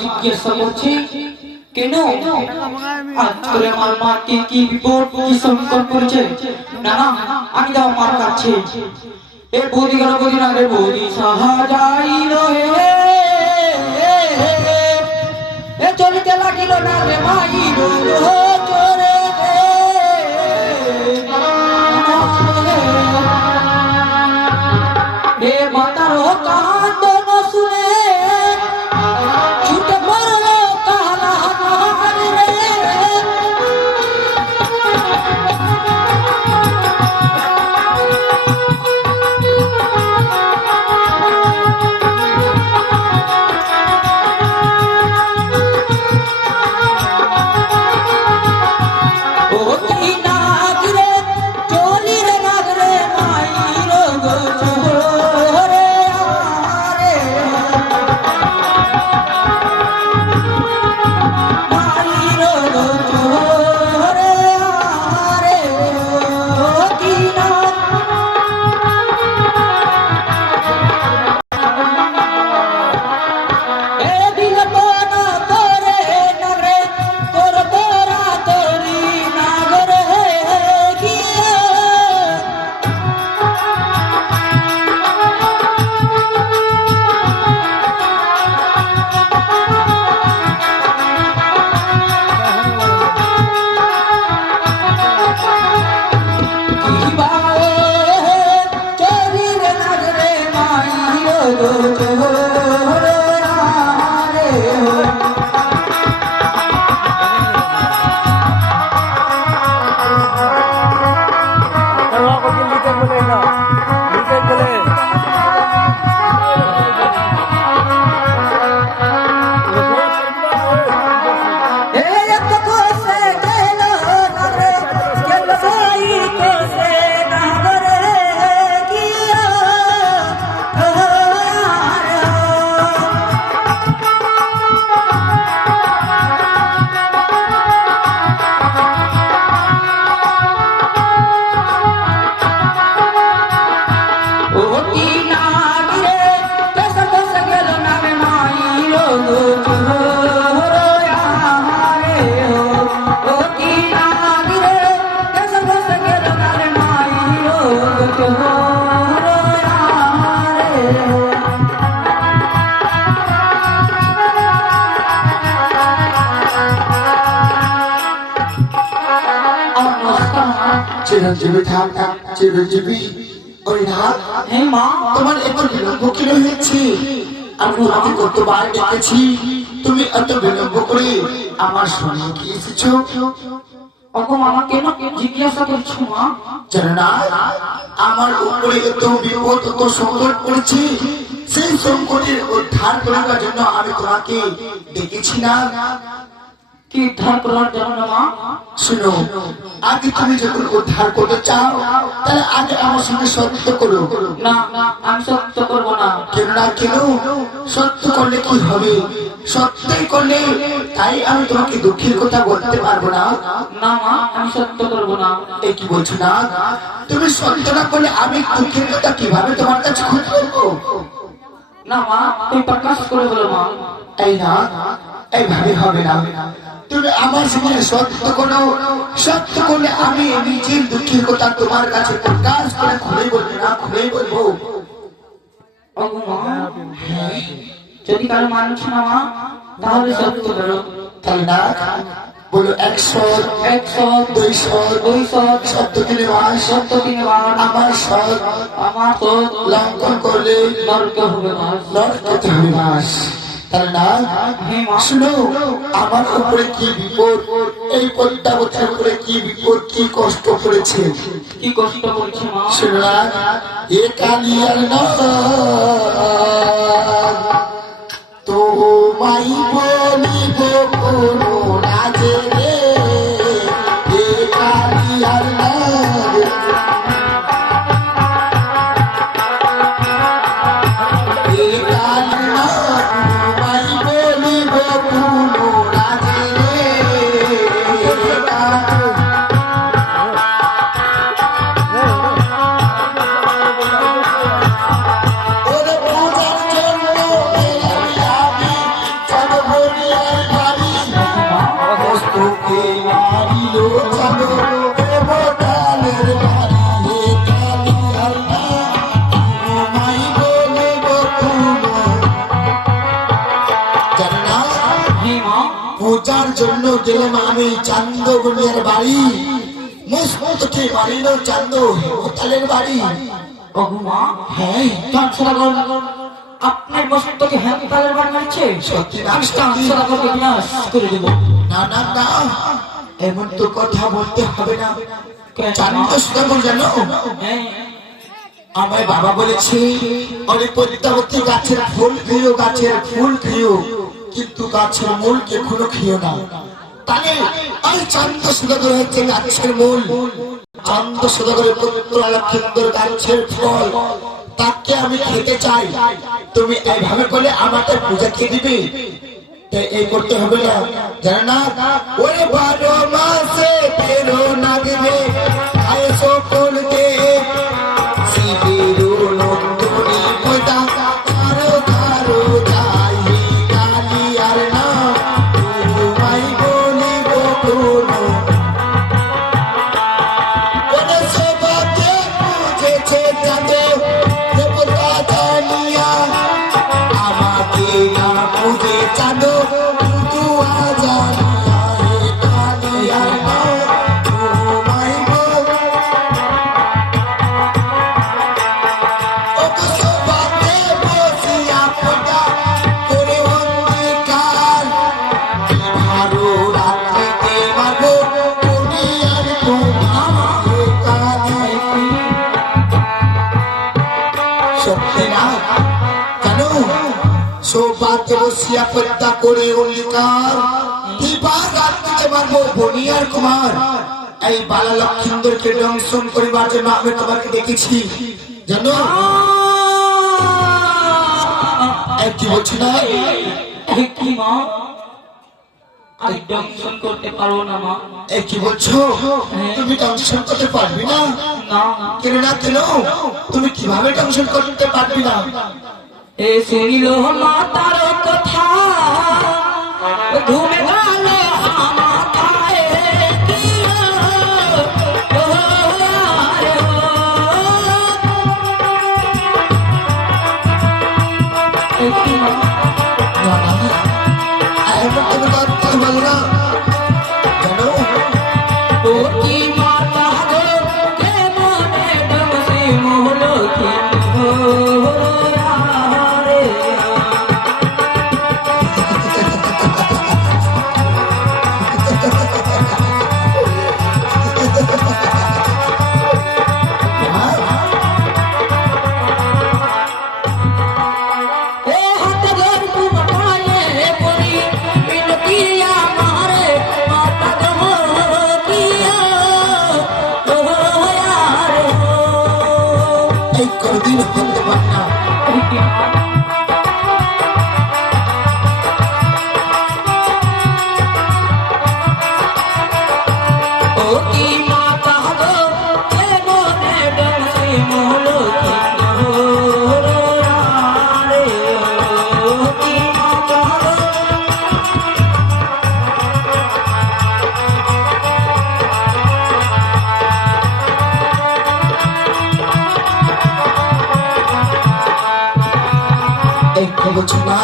জিজ্ঞাসা করছে কেন আজকে আমার মাকে কি বিপদ কি সংকট করেছে? না না আমি যাও মার কাছে। এ বৌদি গেল বৌদি না রে বৌদি সাহা যাইল এ চলিতে লাগিল না রে মাই বলো চোরে এ মাতার কান্দন শুনে ছুটে মরল কালা রে চিরঞ্জীবী থাকা চিরঞ্জীবী হরিনাথ। হ্যাঁ মা তোমার এত বিলম্ব কেন হয়েছে? আমি তোমাকে কতবার ডেকেছি, তুমি এত বিলম্ব করে আমার সঙ্গে কি এসেছো? ওগো মামা কেন জিজ্ঞাসা করছো মা? জানো না আমার উপরে এত বিপদ এত সংকট পড়েছে, সেই সংকটের উদ্ধার করার জন্য আমি তোমাকে ডেকেছি না। কি উদ্ধার করার জন্য মা? শুনো, আগে তুমি যখন উদ্ধার করতে চাও তাহলে আগে আমার সঙ্গে সত্য করো। না না আমি সত্য করবো না। কেন না কেন? সত্য করলে কি হবে? সত্যই করলে তাই আমি তোমাকে দুঃখের কথা বলতে পারবো না। না মা আমি সত্য করবো না। এই কি বলছো না? তুমি সত্য না করলে আমি দুঃখের কথা কিভাবে তোমার কাছে খুঁজে বলবো? না মা তুমি প্রকাশ করে বলো মা। এই না, এইভাবে হবে না। তুমি আমার সঙ্গে সত্য করো, সত্য করলে আমি নিজের দুঃখের কথা তোমার কাছে প্রকাশ করে খুলে বলবো না, খুলে বলবো। ওগো মা যদি কারো মানুষ না মা তাহলে সত্য করো। তাই না? বলো 100 200 সত্য দিনে মাস, সত্য দিনে বার আমার সৎ আমার তো লঙ্ঘন করলে নরক হবে মাস। নরকতে হবে মাস। তাই না? শুনো, আমার উপরে কি বিপদ, এই পদ্মাবতীর উপরে কি বিপদ, কি কষ্ট করেছে, কি কষ্ট করছে মা। শুনো না, এ কালিয়ার তোমাই বলিব কোনো রাজে রে, এ কালিয়ার ওরে পূজার জন্য জন্য গেলাম আমি চান্দবনিয়ার বাড়ি, মুসমতকে মারিল চান্দ হেমতালের বাড়ি। ওগো মা, হ্যাঁ চাঁদ সদাগর আপনার বসন্তকে হেমতালের বাড়ি মারছে? সত্যি না? আমি চাঁদ সদাগরকে বিনাশ করে দেব। না না না, এমন তো কথা বলতে হবে না। চান্দ সদাগর জানো, হ্যাঁ, আমার বাবা বলেছে অনেক পদ্মাবতী গাছের ফুল খেয়েও, গাছের ফুল খেয়েও, কিন্তু গাছের মূল কখনো খেয়েও না। তাহলে ওই চান্দ সদাগর হচ্ছে গাছের মূল। চান্দ সদাগরের পুত্র লক্ষেন্দর গাছের ফল, তাকে আমি খেতে চাই। তুমি এইভাবে বলে আমাকে পূজা খেয়ে দিবে, এই করতে হবে না, জানো না? ওরে 12 মাসে তেরো নাগরে আয় সকল কে শিবিরু নন্দনী পয়দা কারো কারো যাই কালি আর না তোমায় বলিব কোনো। ওরে সবাকে বুঝেছে যাতে দেবতা জানিয়া, আমাকে না বুঝে চাঁদো তুয়া জানিয়া হে কালি আর না তোমায় বলিব। সবাকে বসিয়া পূজা করে অঙ্গীকার, ভারো রাত্রিতে মাগো করি আর তোমায় কালি। সত্যি না জানো, সৌভাগ্য বসিয়া পদ্মা করে অঙ্গীকার, দিবার রাত্রিতে মারবো বনিয়ার কুমার। এই বালা লক্ষিন্দরকে দংশন করিবার জন্য আমি তোমাকে দেখেছি জানো। কি বলছি না? কি মা, আমি দংশন করতে পারবো না মা। কি বলছো? তুমি দংশন করতে পারবি না? না, কেন না কেন? তুমি কিভাবে দংশন করতে পারবি না? এ শুনিল মাতার কথা, ঘুমে গেল মাথায় কি ও আরে ও কি মা, না না, এমন তুমি কথা বলো না জানো। ও কি মাতা গো, কে মনে ডমসি মোহলো কি ও আরে ও হাত ধর কুমারে পরি বিনতিয়া মারে মাতা গো কিয়া ও আরে এই কোনদিন হতে পারে না। ও কি মাতা গো, কে মনে ডমসি মোহলো কি আরে ও কি মাতা গো। এই বলছো না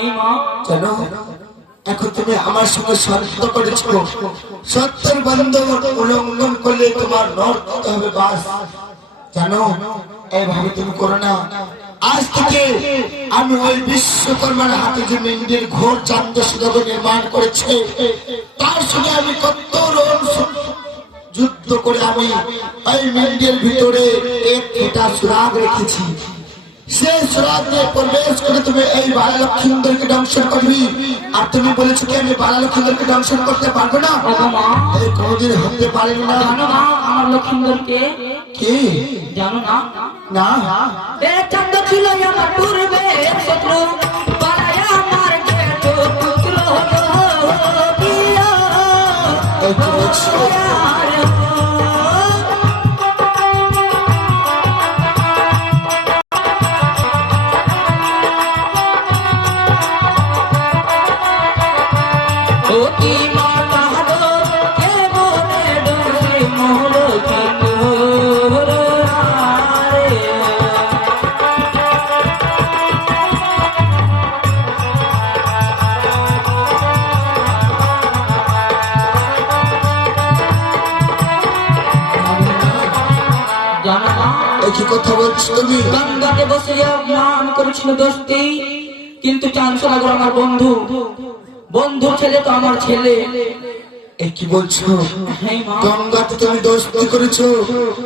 এই মা, জানো, এখন তুমি আমার সঙ্গে শর্ত করেছো, সত্যের বন্ধন উল্লঙ্ঘন করলে তোমার নরক হবে বাস, জানো? এইভাবে তুমি করো না। আজ থেকে আমি ওই বিশ্বকর্মার হাতে যে মেন্দির ঘোর চান্দ সদাগর নির্মাণ করেছে, তার সঙ্গে আমি কত যুদ্ধ করে আমি ওই মেন্দির ভিতরে এক ফোঁটা সুরাগ রেখেছি। সেই সুরাগ দিয়ে প্রবেশ করে তুমি এই বালা লক্ষিন্দরকে দংশন করবি, আর তুমি বলেছো কি আমি বালা লক্ষিন্দরকে দংশন করতে পারবো না? ওগো মা, এই কোনদিন হতে পারেনি না। জানো না আমার লক্ষিন্দরকে? কি জানো না? না? এ চাঁদ ছিল আমার পূর্বে শত্রু, পাড়ায় আমার জেঠু পুত্র হলো কিয়া এই কি বলছো? আরে ও কি মাতা গো, কে মনে ডমসি মোহলো কি আরে একই কথা বলছো তুমি? গঙ্গাতে বসে মান করেছিল দোস্তি, কিন্তু চাঞ্চলাগর আমার বন্ধু, বন্ধু ছেলে তো আমার ছেলে। কি বলছো? হ্যাঁ মা। গঙ্গাতে তুমি দোস্তি করেছো,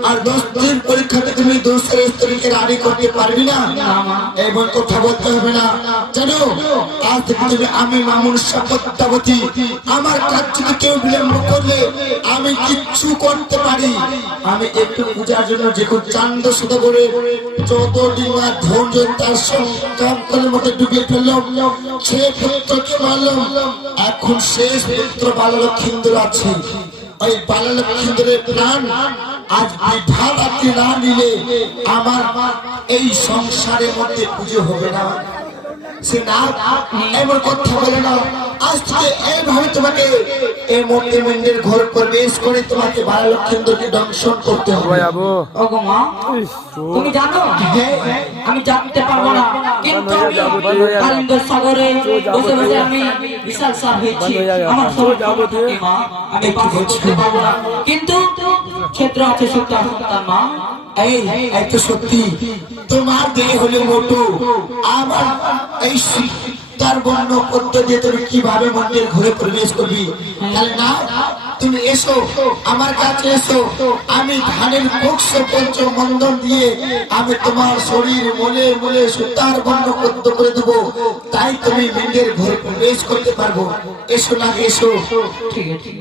আর দোস্তির পরীক্ষাতে তুমি দোষের স্ত্রীকে রানী করতে পারবি না। এমন কথা বলতে হবে না, জানো? আজ থেকে তুমি আমি মামুন সত্যবতী, আমার কাজ যদি কেউ বিলম্ব করলে আমি কিচ্ছু করতে পারি। আমি একটু পূজার জন্য যখন চান্দ সুতা করে চোদ্দ ডিঙা ধৈর্য তার সংকল্পের মধ্যে ডুবিয়ে ফেললাম, সে পুত্রকে মারলাম। এখন শেষ পুত্র বাললক্ষিন্দর আছে, ওই বাললক্ষিন্দরের প্রাণ আজ বিভা রাত্রি না নিলে আমার এই সংসারের মধ্যে পুজো হবে না। সে না এমন কথা বলে না। আজ থেকে এইভাবে তোমাকে এই মূর্তি মন্দির ঘর প্রবেশ করে তোমাকে বাললক্ষিন্দরকে দংশন করতে হবে। ওগো মা, তুমি জানো আমি জানতে পারবো না, কিন্তু আমি কালিন্দর সাগরে বসে বসে আমি বিশাল সার হয়েছি। আমার শরীর থাকে মা, আমি পাপ করতে পারবো না, কিন্তু ক্ষেত্র আছে সত্য সন্তান মা। এই তো সত্যি, তোমার দেহ হলো মোটু, আমার এই তার বর্ণ করতে দিয়ে তুমি কিভাবে মন্দির ঘুরে প্রবেশ করবি? তাহলে না, তুমি এসো আমার কাছে এসো, আমি ধানের বক্স পঞ্চ মন্দন দিয়ে আমি তোমার শরীর মনে মনে সুতার বর্ণ করতে করে দেবো, তাই তুমি মন্দির ঘরে প্রবেশ করতে পারবো। এসো না, এসো।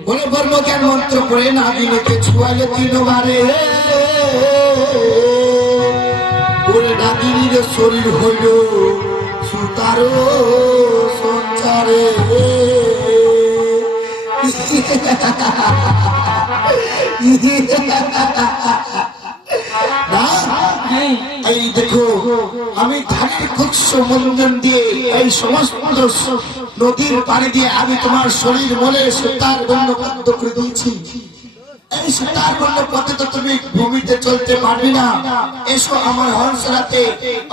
বলে বর্ম জ্ঞান মন্ত্র পড়ে না দিনকে ছুয়ালে তিনবারে, ওরে নাগিনীর শরীর হইল সুতারো সঞ্চারে। এই দেখো, আমি ধানের কুৎস মন্দন দিয়ে এই সমস্ত নদীর পানি দিয়ে আমি তোমার শরীর মনে সুতার বন্ধ বন্ধ করে দিয়েছি। এই সুতার বন্ধ পথে তো তুমি ভূমিতে চলতে পারবি না। এসো আমার হংসরাতে,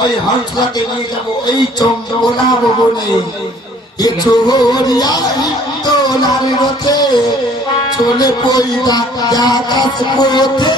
ওই হংসরাতে নিয়ে যাবো এই চম্বলা ভবনে। এ চোরিয়া তোলার রথে চলে পইতা আকাশ পথে।